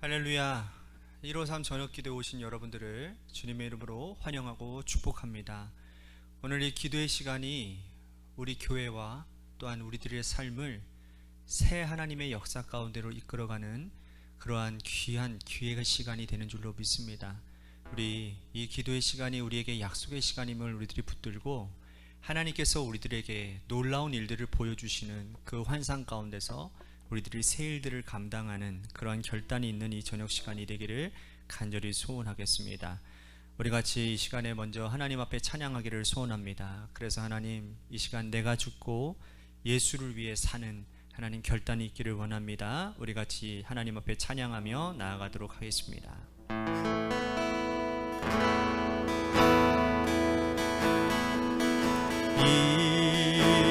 할렐루야. 153 저녁 기도에 오신 여러분들을 주님의 이름으로 환영하고 축복합니다. 오늘 이 기도의 시간이 우리 교회와 또한 우리들의 삶을 새 하나님의 역사 가운데로 이끌어가는 그러한 귀한 기회의 시간이 되는 줄로 믿습니다. 우리 이 기도의 시간이 우리에게 약속의 시간임을 우리들이 붙들고 하나님께서 우리들에게 놀라운 일들을 보여주시는 그 환상 가운데서 우리들이 새 일들을 감당하는 그러한 결단이 있는 이 저녁 시간이 되기를 간절히 소원하겠습니다. 우리 같이 이 시간에 먼저 하나님 앞에 찬양하기를 소원합니다. 그래서 하나님, 이 시간 내가 죽고 예수를 위해 사는 하나님 결단이 있기를 원합니다. 우리 같이 하나님 앞에 찬양하며 나아가도록 하겠습니다.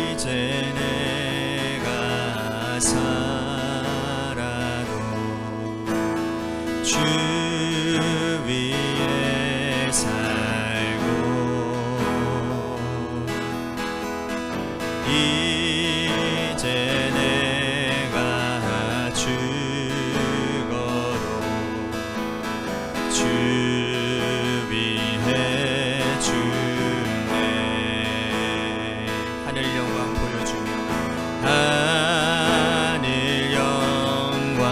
이제 내가 살아도 주 위에 살고 이제 내가 죽어도 주 위에 주네. 하늘 영광 보여주며 하늘 영광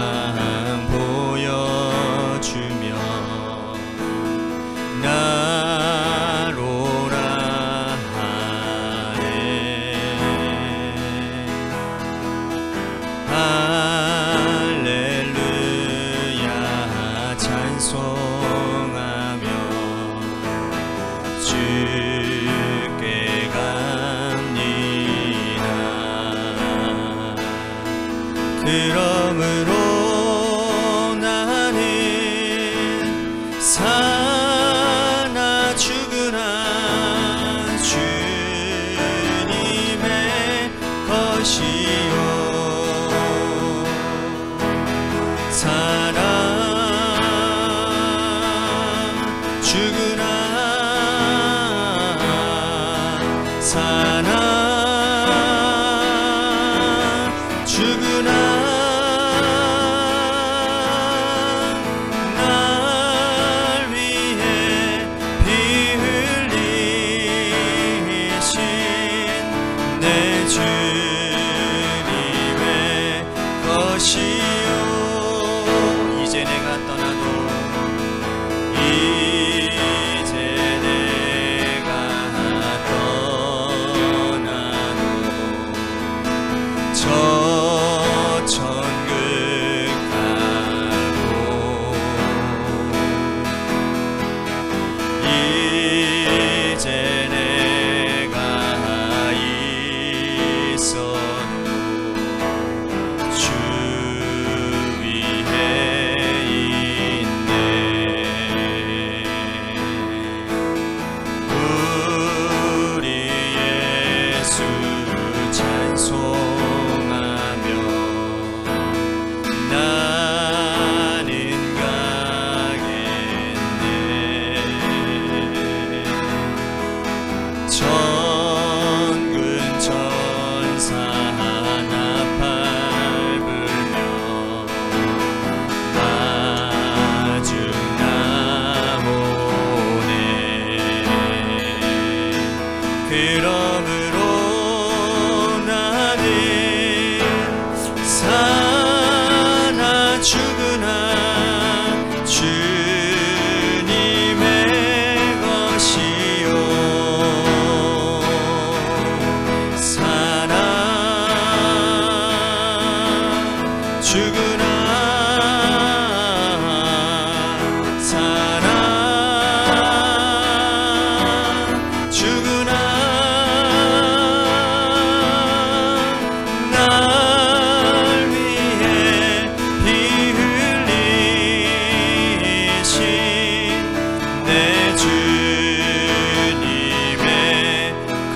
보여주며 나로라 하네. 할렐루야 찬송하며 주께 갑니다. 그러므로 나는 사나 죽으나 주님의 것이요 사나 죽으나 사나 죽으나 날 위해 피 흘리신 내 주님의 것이요 이제 내가 떠나도 이제 내가 떠나도 저 천국 가고 이제 내가 있어도 주 위에 있네. 우리 예수 찬송하며 나는 가겠네. 천군 천사 나팔 불며 마중 나오네. 그러므로 나는 사나 죽으나 주님의 것이요 사나 죽으나 사나 죽으나 날 위해 피 흘리신 내 주님의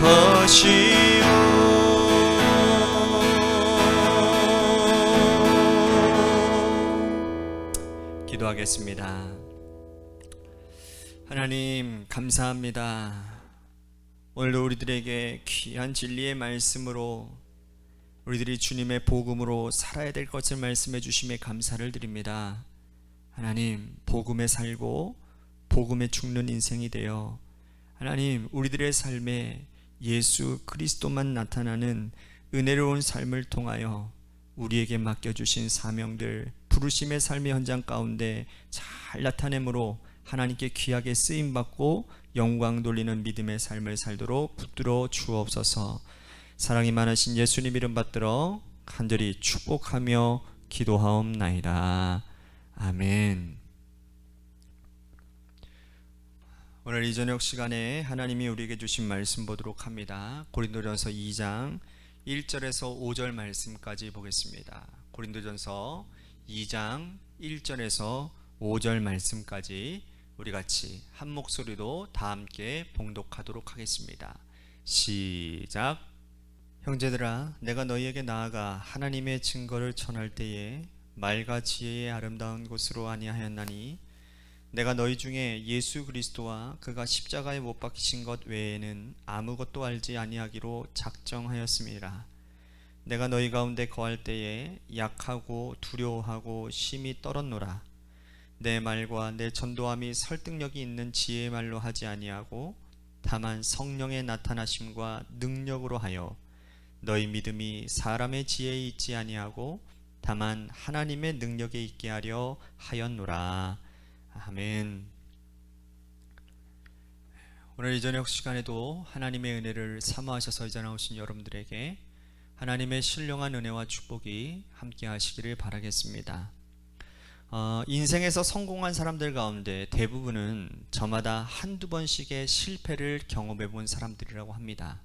것이요 기도하겠습니다. 하나님 감사합니다. 오늘도 우리들에게 귀한 진리의 말씀으로 우리들이 주님의 복음으로 살아야 될 것을 말씀해 주심에 감사를 드립니다. 하나님, 복음에 살고 복음에 죽는 인생이 되어 하나님, 우리들의 삶에 예수 그리스도만 나타나는 은혜로운 삶을 통하여 우리에게 맡겨주신 사명들, 부르심의 삶의 현장 가운데 잘 나타내므로 하나님께 귀하게 쓰임받고 영광 돌리는 믿음의 삶을 살도록 붙들어 주옵소서. 사랑이 많으신 예수님 이름 받들어 간절히 축복하며 기도하옵나이다. 아멘. 오늘 이 저녁 시간에 하나님이 우리에게 주신 말씀 보도록 합니다. 고린도전서 2장 1절에서 5절 말씀까지 보겠습니다. 고린도전서 2장 1절에서 5절 말씀까지 우리 같이 한 목소리로 다 함께 봉독하도록 하겠습니다. 시작. 형제들아, 내가 너희에게 나아가 하나님의 증거를 전할 때에 말과 지혜의 아름다운 곳으로 아니하였나니 내가 너희 중에 예수 그리스도와 그가 십자가에 못 박히신 것 외에는 아무것도 알지 아니하기로 작정하였음이라. 내가 너희 가운데 거할 때에 약하고 두려워하고 심히 떨었노라. 내 말과 내 전도함이 설득력이 있는 지혜의 말로 하지 아니하고 다만 성령의 나타나심과 능력으로 하여 너희 믿음이 사람의 지혜에 있지 아니하고 다만 하나님의 능력에 있게 하려 하였노라. 아멘. 오늘 이 저녁 시간에도 하나님의 은혜를 사모하셔서 이제 나오신 여러분들에게 하나님의 신령한 은혜와 축복이 함께 하시기를 바라겠습니다. 인생에서 성공한 사람들 가운데 대부분은 저마다 한두 번씩의 실패를 경험해 본 사람들이라고 합니다.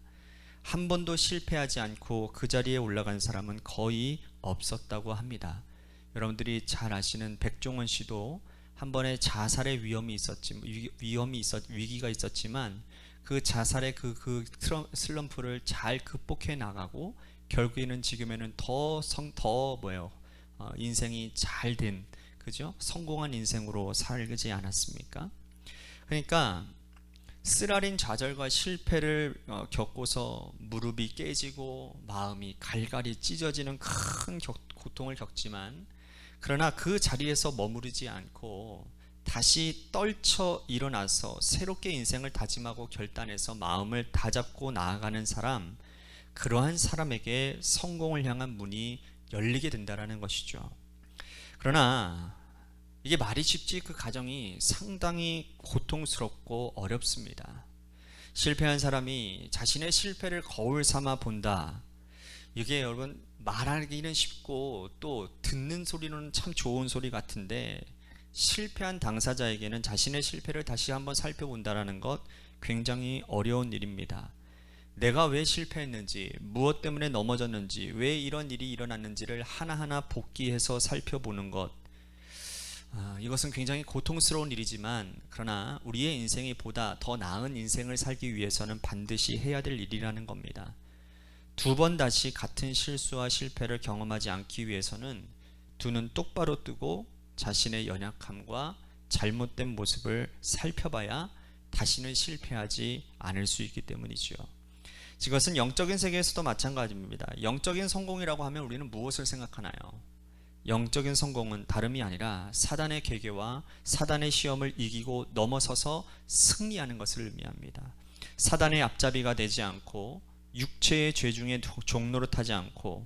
한 번도 실패하지 않고 그 자리에 올라간 사람은 거의 없었다고 합니다. 여러분들이 잘 아시는 백종원 씨도 한 번의 자살의 위기가 있었지만 그 자살의 그 슬럼프를 잘 극복해 나가고 결국에는 지금에는 인생이 잘 된, 그죠? 성공한 인생으로 살지 않았습니까? 그러니까 쓰라린 좌절과 실패를 겪고서 무릎이 깨지고 마음이 갈갈이 찢어지는 큰 고통을 겪지만, 그러나 그 자리에서 머무르지 않고 다시 떨쳐 일어나서 새롭게 인생을 다짐하고 결단해서 마음을 다잡고 나아가는 사람, 그러한 사람에게 성공을 향한 문이 열리게 된다는 것이죠. 그러나 이게 말이 쉽지 그 과정이 상당히 고통스럽고 어렵습니다. 실패한 사람이 자신의 실패를 거울 삼아 본다. 이게 여러분 말하기는 쉽고 또 듣는 소리는 참 좋은 소리 같은데, 실패한 당사자에게는 자신의 실패를 다시 한번 살펴본다는 것 굉장히 어려운 일입니다. 내가 왜 실패했는지, 무엇 때문에 넘어졌는지, 왜 이런 일이 일어났는지를 하나하나 복기해서 살펴보는 것, 이것은 굉장히 고통스러운 일이지만, 그러나 우리의 인생이 보다 더 나은 인생을 살기 위해서는 반드시 해야 될 일이라는 겁니다. 두 번 다시 같은 실수와 실패를 경험하지 않기 위해서는 두 눈 똑바로 뜨고 자신의 연약함과 잘못된 모습을 살펴봐야 다시는 실패하지 않을 수 있기 때문이죠. 이것은 영적인 세계에서도 마찬가지입니다. 영적인 성공이라고 하면 우리는 무엇을 생각하나요? 영적인 성공은 다름이 아니라 사단의 계계와 사단의 시험을 이기고 넘어서서 승리하는 것을 의미합니다. 사단의 앞잡이가 되지 않고 육체의 죄 중에 종노릇하지 않고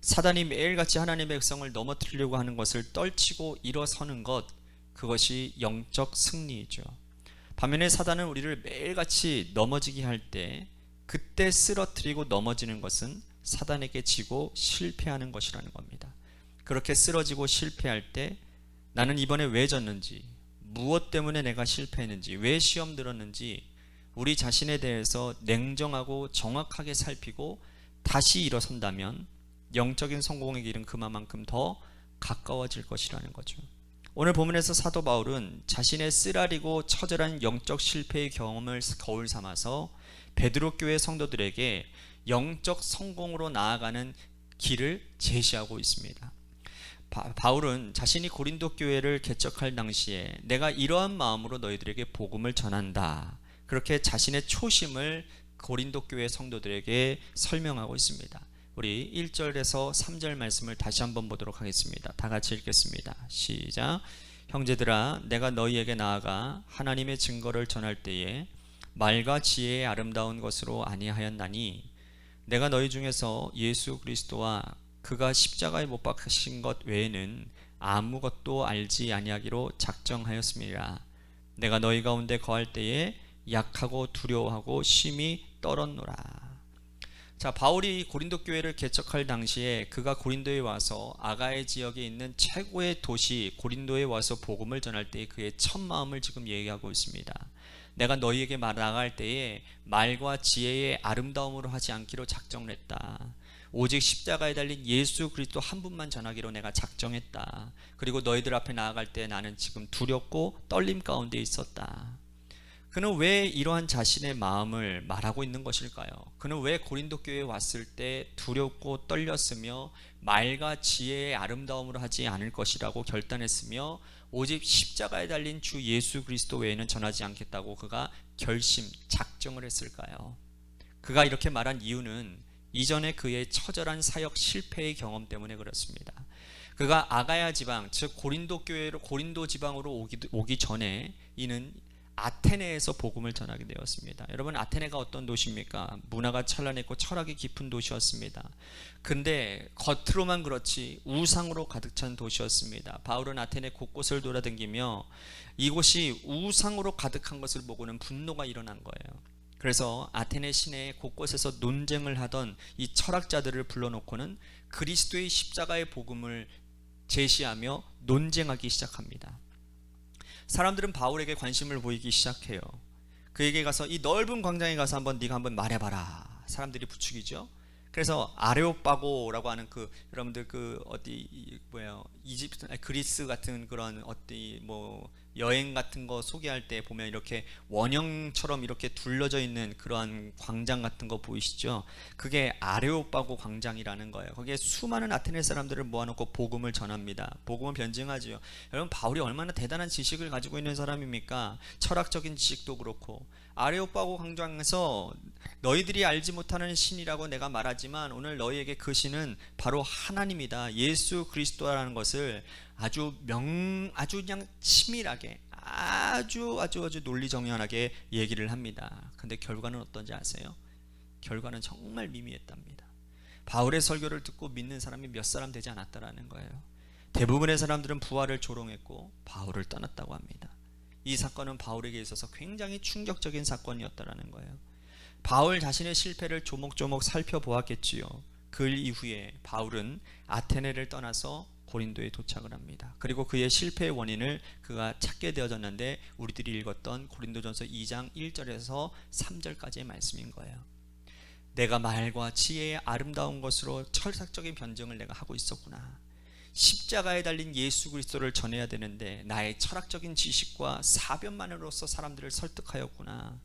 사단이 매일같이 하나님의 백성을 넘어뜨리려고 하는 것을 떨치고 일어서는 것, 그것이 영적 승리이죠. 반면에 사단은 우리를 매일같이 넘어지게 할 때 그때 쓰러뜨리고 넘어지는 것은 사단에게 지고 실패하는 것이라는 겁니다. 그렇게 쓰러지고 실패할 때 나는 이번에 왜 졌는지, 무엇 때문에 내가 실패했는지, 왜 시험 들었는지 우리 자신에 대해서 냉정하고 정확하게 살피고 다시 일어선다면 영적인 성공의 길은 그만큼 더 가까워질 것이라는 거죠. 오늘 본문에서 사도 바울은 자신의 쓰라리고 처절한 영적 실패의 경험을 거울 삼아서 베드로 교회 성도들에게 영적 성공으로 나아가는 길을 제시하고 있습니다. 바울은 자신이 고린도 교회를 개척할 당시에 내가 이러한 마음으로 너희들에게 복음을 전한다, 그렇게 자신의 초심을 고린도 교회 성도들에게 설명하고 있습니다. 우리 1절에서 3절 말씀을 다시 한번 보도록 하겠습니다. 다 같이 읽겠습니다. 시작. 형제들아, 내가 너희에게 나아가 하나님의 증거를 전할 때에 말과 지혜의 아름다운 것으로 아니하였나니 내가 너희 중에서 예수 그리스도와 그가 십자가에 못 박히신 것 외에는 아무것도 알지 아니하기로 작정하였습니다. 내가 너희 가운데 거할 때에 약하고 두려워하고 심히 떨었노라. 자, 바울이 고린도 교회를 개척할 당시에 그가 고린도에 와서 아가야 지역에 있는 최고의 도시 고린도에 와서 복음을 전할 때 그의 첫 마음을 지금 얘기하고 있습니다. 내가 너희에게 나아갈 때에 말과 지혜의 아름다움으로 하지 않기로 작정했다. 오직 십자가에 달린 예수 그리스도 한 분만 전하기로 내가 작정했다. 그리고 너희들 앞에 나아갈 때 나는 지금 두렵고 떨림 가운데 있었다. 그는 왜 이러한 자신의 마음을 말하고 있는 것일까요? 그는 왜 고린도 교회에 왔을 때 두렵고 떨렸으며 말과 지혜의 아름다움으로 하지 않을 것이라고 결단했으며 오직 십자가에 달린 주 예수 그리스도 외에는 전하지 않겠다고 그가 작정을 했을까요? 그가 이렇게 말한 이유는 이전에 그의 처절한 사역 실패의 경험 때문에 그렇습니다. 그가 아가야 지방, 즉 고린도 교회로 고린도 지방으로 오기 전에 이는 아테네에서 복음을 전하게 되었습니다. 여러분, 아테네가 어떤 도시입니까? 문화가 찬란했고 철학이 깊은 도시였습니다. 근데 겉으로만 그렇지 우상으로 가득 찬 도시였습니다. 바울은 아테네 곳곳을 돌아다니며 이곳이 우상으로 가득한 것을 보고는 분노가 일어난 거예요. 그래서 아테네 시내 곳곳에서 논쟁을 하던 이 철학자들을 불러놓고는 그리스도의 십자가의 복음을 제시하며 논쟁하기 시작합니다. 사람들은 바울에게 관심을 보이기 시작해요. 그에게 가서 이 넓은 광장에 가서 네가 한번 말해봐라. 사람들이 부추기죠. 그래서 아레오빠고라고 하는 여러분들 그리스 같은 그런 여행 같은 거 소개할 때 보면 이렇게 원형처럼 이렇게 둘러져 있는 그러한 광장 같은 거 보이시죠? 그게 아레오빠고 광장이라는 거예요. 거기에 수많은 아테네 사람들을 모아놓고 복음을 전합니다. 복음을 변증하죠. 여러분, 바울이 얼마나 대단한 지식을 가지고 있는 사람입니까? 철학적인 지식도 그렇고. 아레오빠고 광장에서 너희들이 알지 못하는 신이라고 내가 말하지만 오늘 너희에게 그 신은 바로 하나님이다. 예수 그리스도라는 것을 아주 그냥 치밀하게 아주 논리정연하게 얘기를 합니다. 근데 결과는 어떤지 아세요? 결과는 정말 미미했답니다. 바울의 설교를 듣고 믿는 사람이 몇 사람 되지 않았다라는 거예요. 대부분의 사람들은 부활을 조롱했고 바울을 떠났다고 합니다. 이 사건은 바울에게 있어서 굉장히 충격적인 사건이었다라는 거예요. 바울 자신의 실패를 조목조목 살펴보았겠지요. 그 이후에 바울은 아테네를 떠나서 고린도에 도착을 합니다. 그리고 그의 실패의 원인을 그가 찾게 되어졌는데 우리들이 읽었던 고린도전서 2장 1절에서 3절까지의 말씀인 거예요. 내가 말과 지혜의 아름다운 것으로 철학적인 변증을 내가 하고 있었구나. 십자가에 달린 예수 그리스도를 전해야 되는데 나의 철학적인 지식과 사변만으로서 사람들을 설득하였구나.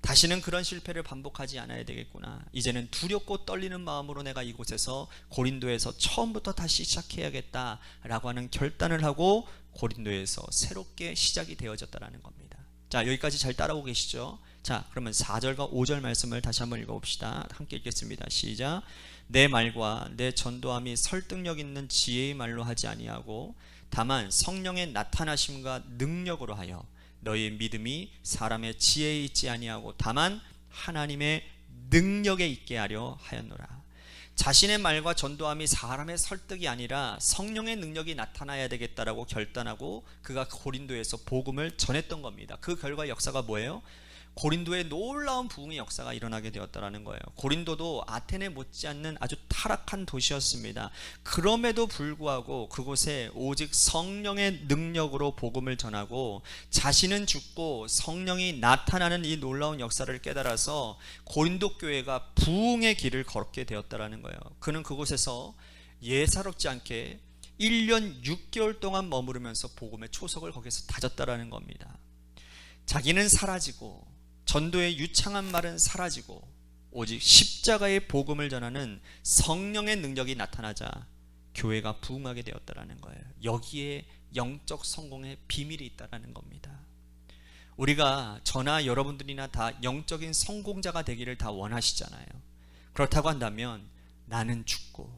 다시는 그런 실패를 반복하지 않아야 되겠구나. 이제는 두렵고 떨리는 마음으로 내가 이곳에서 고린도에서 처음부터 다시 시작해야겠다라고 하는 결단을 하고 고린도에서 새롭게 시작이 되어졌다는 겁니다. 자, 여기까지 잘 따라오고 계시죠? 자, 그러면 4절과 5절 말씀을 다시 한번 읽어봅시다. 함께 읽겠습니다. 시작. 내 말과 내 전도함이 설득력 있는 지혜의 말로 하지 아니하고 다만 성령의 나타나심과 능력으로 하여 너희의 믿음이 사람의 지혜에 있지 아니하고 다만 하나님의 능력에 있게 하려 하였노라. 자신의 말과 전도함이 사람의 설득이 아니라 성령의 능력이 나타나야 되겠다라고 결단하고 그가 고린도에서 복음을 전했던 겁니다. 그 결과 역사가 뭐예요? 고린도에 놀라운 부흥의 역사가 일어나게 되었다는 거예요. 고린도도 아테네 못지않는 아주 타락한 도시였습니다. 그럼에도 불구하고 그곳에 오직 성령의 능력으로 복음을 전하고 자신은 죽고 성령이 나타나는 이 놀라운 역사를 깨달아서 고린도 교회가 부흥의 길을 걷게 되었다는 거예요. 그는 그곳에서 예사롭지 않게 1년 6개월 동안 머무르면서 복음의 초석을 거기서 다졌다는 겁니다. 자기는 사라지고 전도의 유창한 말은 사라지고 오직 십자가의 복음을 전하는 성령의 능력이 나타나자 교회가 부흥하게 되었다는 거예요. 여기에 영적 성공의 비밀이 있다는 겁니다. 우리가 저나 여러분들이나 다 영적인 성공자가 되기를 다 원하시잖아요. 그렇다고 한다면 나는 죽고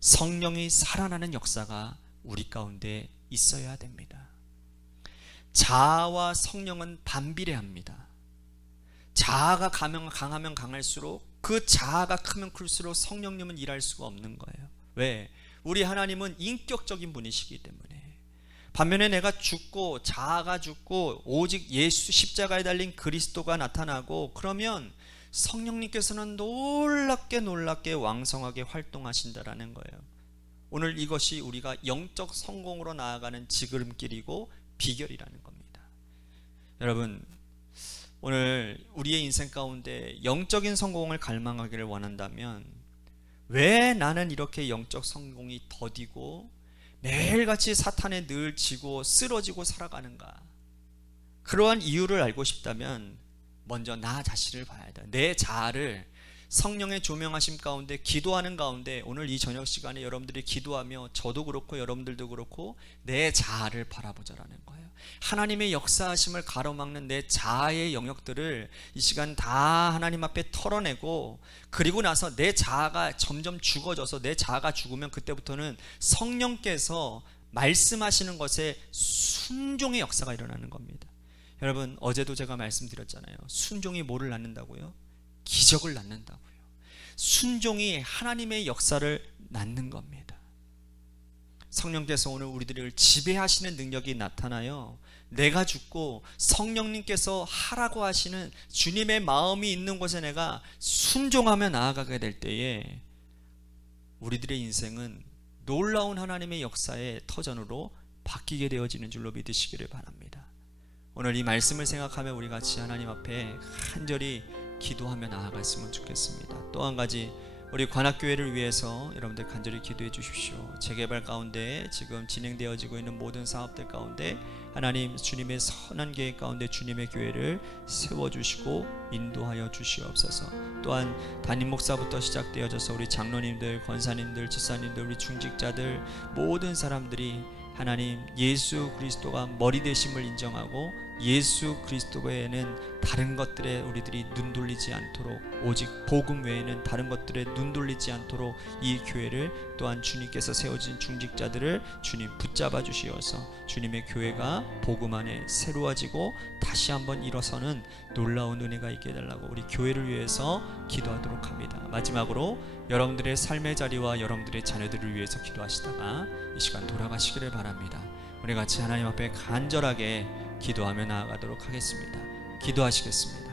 성령이 살아나는 역사가 우리 가운데 있어야 됩니다. 자아와 성령은 반비례합니다. 자아가 강하면 강할수록 그 자아가 크면 클수록 성령님은 일할 수가 없는 거예요. 왜? 우리 하나님은 인격적인 분이시기 때문에. 반면에 내가 죽고 자아가 죽고 오직 예수 십자가에 달린 그리스도가 나타나고 그러면 성령님께서는 놀랍게 왕성하게 활동하신다라는 거예요. 오늘 이것이 우리가 영적 성공으로 나아가는 지름길이고 비결이라는 겁니다. 여러분, 오늘 우리의 인생 가운데 영적인 성공을 갈망하기를 원한다면 왜 나는 이렇게 영적 성공이 더디고 매일같이 사탄에 늘 지고 쓰러지고 살아가는가? 그러한 이유를 알고 싶다면 먼저 나 자신을 봐야 돼. 내 자아를 성령의 조명하심 가운데 기도하는 가운데 오늘 이 저녁 시간에 여러분들이 기도하며 저도 그렇고 여러분들도 그렇고 내 자아를 바라보자라는 거예요. 하나님의 역사하심을 가로막는 내 자아의 영역들을 이 시간 다 하나님 앞에 털어내고, 그리고 나서 내 자아가 점점 죽어져서 내 자아가 죽으면 그때부터는 성령께서 말씀하시는 것에 순종의 역사가 일어나는 겁니다. 여러분, 어제도 제가 말씀드렸잖아요. 순종이 뭐를 낳는다고요? 기적을 낳는다고요. 순종이 하나님의 역사를 낳는 겁니다. 성령께서 오늘 우리들을 지배하시는 능력이 나타나요. 내가 죽고 성령님께서 하라고 하시는 주님의 마음이 있는 곳에 내가 순종하며 나아가게 될 때에 우리들의 인생은 놀라운 하나님의 역사의 터전으로 바뀌게 되어지는 줄로 믿으시기를 바랍니다. 오늘 이 말씀을 생각하며 우리 같이 하나님 앞에 간절히 기도하며 나아갔으면 좋겠습니다. 또 한 가지, 우리 관악교회를 위해서 여러분들 간절히 기도해 주십시오. 재개발 가운데 지금 진행되어지고 있는 모든 사업들 가운데 하나님 주님의 선한 계획 가운데 주님의 교회를 세워주시고 인도하여 주시옵소서. 또한 담임 목사부터 시작되어져서 우리 장로님들, 권사님들, 집사님들, 우리 중직자들 모든 사람들이 하나님 예수 그리스도가 머리 되심을 인정하고 예수 그리스도 외에는 다른 것들에 우리들이 눈 돌리지 않도록, 오직 복음 외에는 다른 것들에 눈 돌리지 않도록 이 교회를, 또한 주님께서 세워진 중직자들을 주님 붙잡아 주시어서 주님의 교회가 복음 안에 새로워지고 다시 한번 일어서는 놀라운 은혜가 있게 해달라고 우리 교회를 위해서 기도하도록 합니다. 마지막으로 여러분들의 삶의 자리와 여러분들의 자녀들을 위해서 기도하시다가 이 시간 돌아가시기를 바랍니다. 우리 같이 하나님 앞에 간절하게 기도하며 나아가도록 하겠습니다. 기도하시겠습니다.